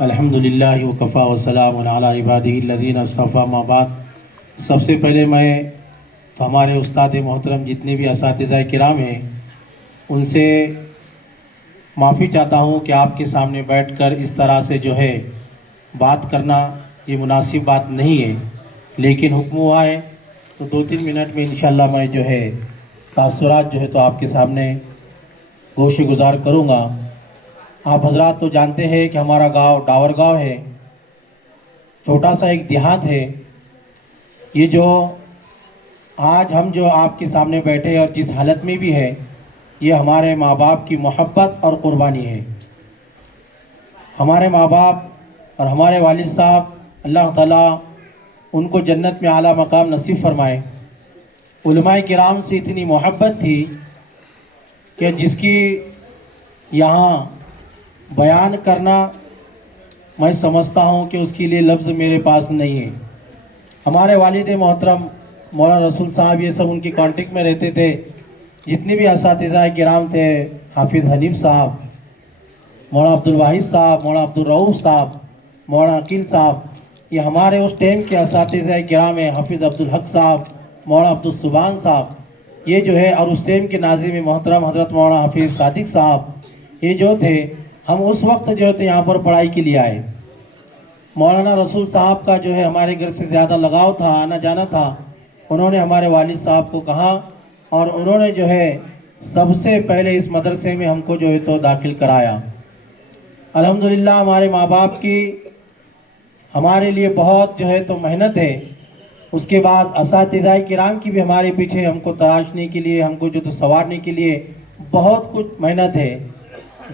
الحمدللہ وکفا وسلام علی عبادہ الذین اصطفیٰ اما بعد۔ سب سے پہلے میں تو ہمارے استاد محترم جتنے بھی اساتذہ کرام ہیں ان سے معافی چاہتا ہوں کہ آپ کے سامنے بیٹھ کر اس طرح سے جو ہے بات کرنا یہ مناسب بات نہیں ہے، لیکن حکم ہوا ہے تو 2-3 منٹ میں انشاءاللہ میں جو ہے تاثرات جو ہے تو آپ کے سامنے گوشِ گزار کروں گا۔ آپ حضرات تو جانتے ہیں کہ ہمارا گاؤں ڈاور گاؤں ہے، چھوٹا سا ایک دیہات ہے۔ یہ جو آج ہم جو آپ کے سامنے بیٹھے اور جس حالت میں بھی ہے، یہ ہمارے ماں باپ کی محبت اور قربانی ہے۔ ہمارے ماں باپ اور ہمارے والد صاحب، اللہ تعالیٰ ان کو جنت میں اعلیٰ مقام نصیب فرمائے۔ علماء کرام سے اتنی محبت تھی کہ جس کی یہاں بیان کرنا میں سمجھتا ہوں کہ اس کے لیے لفظ میرے پاس نہیں ہے۔ ہمارے والد محترم مولانا رسول صاحب یہ سب ان کی کانٹیکٹ میں رہتے تھے، جتنے بھی اساتذہ کرام تھے، حافظ حنیف صاحب، مولانا عبدالواحد صاحب، مولانا عبدالرؤوف صاحب، مولانا عقیل صاحب، یہ ہمارے اس ٹائم کے اساتذہ کرام ہیں، حافظ عبدالحق صاحب، مولانا عبدالسبحان صاحب، یہ جو ہے، اور اس ٹائم کے ناظم محترم حضرت مولانا حافظ صادق صاحب، یہ جو تھے، ہم اس وقت جو تھے یہاں پر پڑھائی کے لیے آئے۔ مولانا رسول صاحب کا جو ہے ہمارے گھر سے زیادہ لگاؤ تھا، آنا جانا تھا۔ انہوں نے ہمارے والد صاحب کو کہا اور انہوں نے جو ہے سب سے پہلے اس مدرسے میں ہم کو جو ہے تو داخل کرایا۔ الحمدللہ ہمارے ماں باپ کی ہمارے لیے بہت جو ہے تو محنت ہے۔ اس کے بعد اساتذہ کرام کی بھی ہمارے پیچھے ہم کو تراشنے کے لیے، ہم کو جو تو سنوارنے کے لیے بہت کچھ محنت ہے۔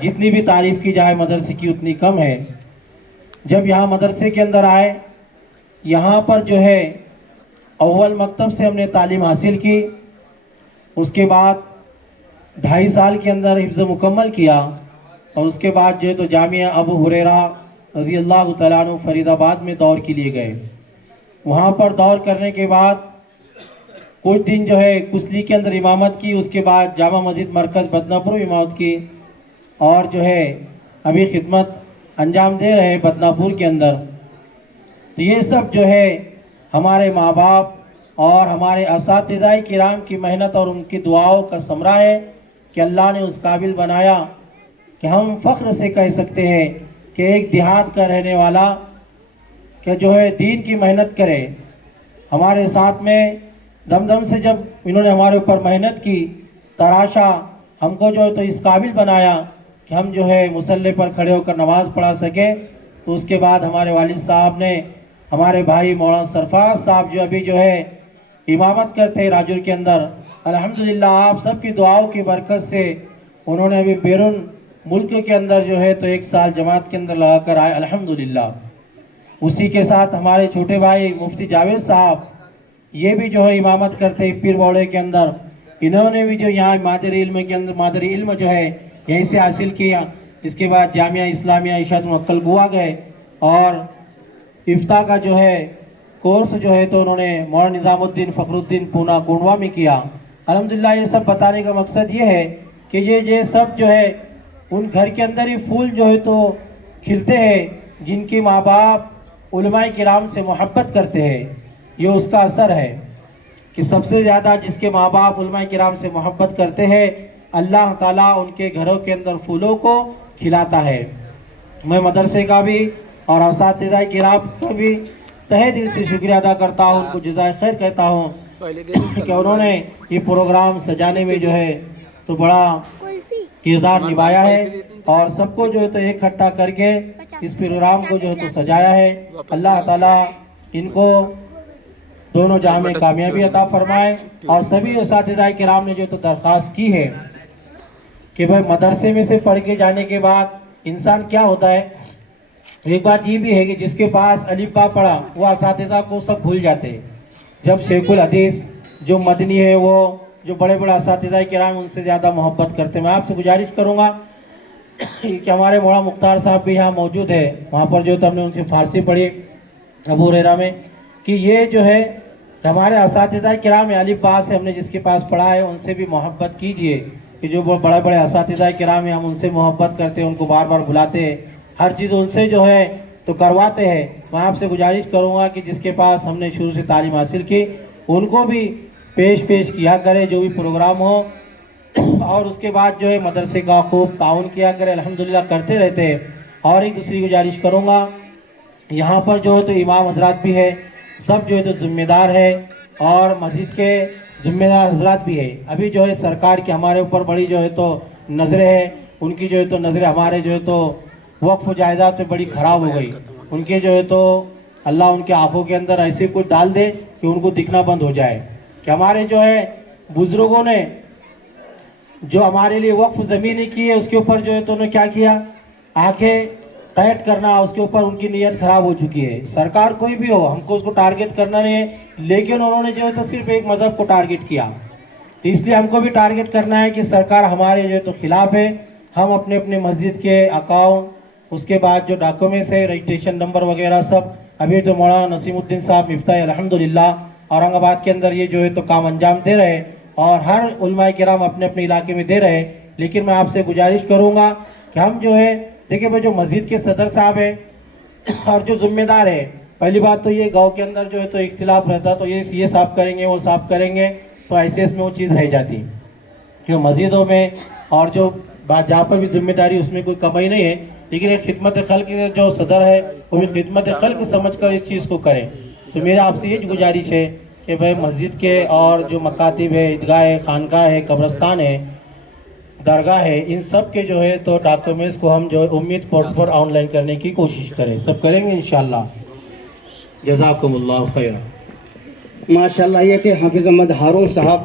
جتنی بھی تعریف کی جائے مدرسے کی اتنی کم ہے۔ جب یہاں مدرسے کے اندر آئے، یہاں پر جو ہے اول مکتب سے ہم نے تعلیم حاصل کی، اس کے بعد 2.5 سال کے اندر حفظ مکمل کیا، اور اس کے بعد جو ہے تو جامعہ ابو ہریرہ رضی اللہ تعالیٰ عنہ فرید آباد میں دور کے لیے گئے۔ وہاں پر دور کرنے کے بعد کچھ دن جو ہے کسلی کے اندر امامت کی، اس کے بعد جامع مسجد مرکز بدنہ پور امامت کی، اور جو ہے ابھی خدمت انجام دے رہے بدنہ پور کے اندر۔ تو یہ سب جو ہے ہمارے ماں باپ اور ہمارے اساتذہ کرام کی محنت اور ان کی دعاؤں کا ثمرہ ہے کہ اللہ نے اس قابل بنایا کہ ہم فخر سے کہہ سکتے ہیں کہ ایک دیہات کا رہنے والا کہ جو ہے دین کی محنت کرے۔ ہمارے ساتھ میں دم دم سے جب انہوں نے ہمارے اوپر محنت کی، تراشا، ہم کو جو ہے تو اس قابل بنایا کہ ہم جو ہے مصلی پر کھڑے ہو کر نماز پڑھا سکے، تو اس کے بعد ہمارے والد صاحب نے ہمارے بھائی مولانا سرفراز صاحب جو ابھی جو ہے امامت کرتے ہیں راجور کے اندر، الحمدللہ آپ سب کی دعاؤں کی برکت سے انہوں نے ابھی بیرون ملک کے اندر جو ہے تو 1 سال جماعت کے اندر لگا کر آئے الحمدللہ۔ اسی کے ساتھ ہمارے چھوٹے بھائی مفتی جاوید صاحب، یہ بھی جو ہے امامت کرتے ہیں پیر بوڑے کے اندر، انہوں نے بھی جو یہاں مادری علم کے اندر مادری علم جو ہے یہیں سے حاصل کیا۔ اس کے بعد جامعہ اسلامیہ اشاعت المعقل گوا گئے، اور افتاء کا جو ہے کورس جو ہے تو انہوں نے مولانا نظام الدین فخر الدین پونا گونڈوا میں کیا۔ الحمدللہ یہ سب بتانے کا مقصد یہ ہے کہ یہ سب جو ہے ان گھر کے اندر ہی پھول جو ہے تو کھلتے ہیں جن کے ماں باپ علماء کرام سے محبت کرتے ہیں۔ یہ اس کا اثر ہے کہ سب سے زیادہ جس کے ماں باپ علماء کرام سے محبت کرتے ہیں، اللہ تعالیٰ ان کے گھروں کے اندر پھولوں کو کھلاتا ہے۔ میں مدرسے کا بھی اور اساتذہ کرام کا بھی تہہ دل سے شکریہ ادا کرتا ہوں، ان کو جزائے خیر کہتا ہوں کہ انہوں نے یہ پروگرام سجانے میں جو ہے تو بڑا کردار نبھایا ہے، اور سب کو جو ہے تو اکٹھا کر کے اس پروگرام کو جو ہے تو سجایا ہے۔ اللہ تعالیٰ ان کو دونوں جہاں میں کامیابی عطا فرمائے۔ اور سبھی اساتذہ کرام نے جو تو درخواست کی ہے کہ بھائی مدرسے میں سے پڑھ کے جانے کے بعد انسان کیا ہوتا ہے، ایک بات یہ بھی ہے کہ جس کے پاس الف با پڑھا وہ اساتذہ کو سب بھول جاتے ہیں۔ جب شیخ الحدیث جو مدنی ہے، وہ جو بڑے بڑے اساتذہ کرام ان سے زیادہ محبت کرتے ہیں۔ میں آپ سے گزارش کروں گا کہ ہمارے مولانا مختار صاحب بھی یہاں موجود ہے، وہاں پر جو ہم نے ان سے فارسی پڑھی ابو ہریرہ میں، کہ یہ جو ہے کہ ہمارے اساتذہ کرام الف با سے ہم نے جس کے پاس پڑھا ہے ان سے بھی محبت کیجئے، کہ جو بڑے بڑے اساتذہ کرام ہیں ہم ان سے محبت کرتے ہیں، ان کو بار بار بلاتے ہیں، ہر چیز ان سے جو ہے تو کرواتے ہیں۔ میں آپ سے گزارش کروں گا کہ جس کے پاس ہم نے شروع سے تعلیم حاصل کی ان کو بھی پیش کیا کرے جو بھی پروگرام ہو، اور اس کے بعد جو ہے مدرسے کا خوب تعاون کیا کرے، الحمدللہ کرتے رہتے ہیں۔ اور ایک دوسری گزارش کروں گا، یہاں پر جو ہے تو امام حضرات بھی ہے، سب جو ہے تو ذمہ دار ہے، اور مسجد کے ذمہ دار حضرات بھی ہے۔ ابھی جو ہے سرکار کی ہمارے اوپر بڑی جو ہے تو نظریں ہے، ان کی جو ہے تو نظریں ہمارے جو ہے تو وقف و جائیداد پہ بڑی خراب ہو گئی، ان کے جو ہے تو اللہ ان کے آنکھوں کے اندر ایسے کچھ ڈال دے کہ ان کو دکھنا بند ہو جائے، کہ ہمارے جو ہے بزرگوں نے جو ہمارے لیے وقف زمینیں کی ہے اس کے اوپر جو ہے تو انہوں نے کیا کیا، آنکھیں قید کرنا، اس کے اوپر ان کی نیت خراب ہو چکی ہے۔ سرکار کوئی بھی ہو، ہم کو اس کو ٹارگٹ کرنا نہیں ہے، لیکن انہوں نے جو ہے تو صرف ایک مذہب کو ٹارگٹ کیا، تو اس لیے ہم کو بھی ٹارگٹ کرنا ہے کہ سرکار ہمارے جو ہے تو خلاف ہے۔ ہم اپنے اپنے مسجد کے اکاؤنٹ، اس کے بعد جو ڈاکومنٹس ہے، رجسٹریشن نمبر وغیرہ سب، ابھی تو مولانا نسیم الدین صاحب مفتاح الحمدللہ اورنگ آباد کے اندر یہ جو ہے تو کام انجام دے رہے، اور ہر علماء کرام اپنے اپنے علاقے میں دے رہے، لیکن میں آپ سے گزارش کروں گا کہ ہم جو ہے دیکھیں بھائی جو مسجد کے صدر صاحب ہیں اور جو ذمہ دار ہے، پہلی بات تو یہ گاؤں کے اندر جو ہے تو اختلاف رہتا تو یہ صاف کریں گے وہ صاف کریں گے تو ایسے اس میں وہ چیز رہ جاتی، جو مسجدوں میں اور جو جہاں پر بھی ذمہ داری اس میں کوئی کمی نہیں ہے، لیکن ایک خدمت خلق جو صدر ہے وہ بھی خدمت خلق سمجھ کر اس چیز کو کرے۔ تو میرا آپ سے یہ گزارش ہے کہ بھائی مسجد کے اور جو مکاتب ہے، عیدگاہ ہے، خانقاہ ہے، قبرستان ہے، درگاہ ہے، ان سب کے جو ہے تو ڈاکومنٹس کو ہم جو ہے امید پورٹل پر آن لائن کرنے کی کوشش کریں، سب کریں گے انشاءاللہ۔ جزاکم اللہ خیر۔ ماشاءاللہ یہ کہ حافظ احمد ہارون صاحب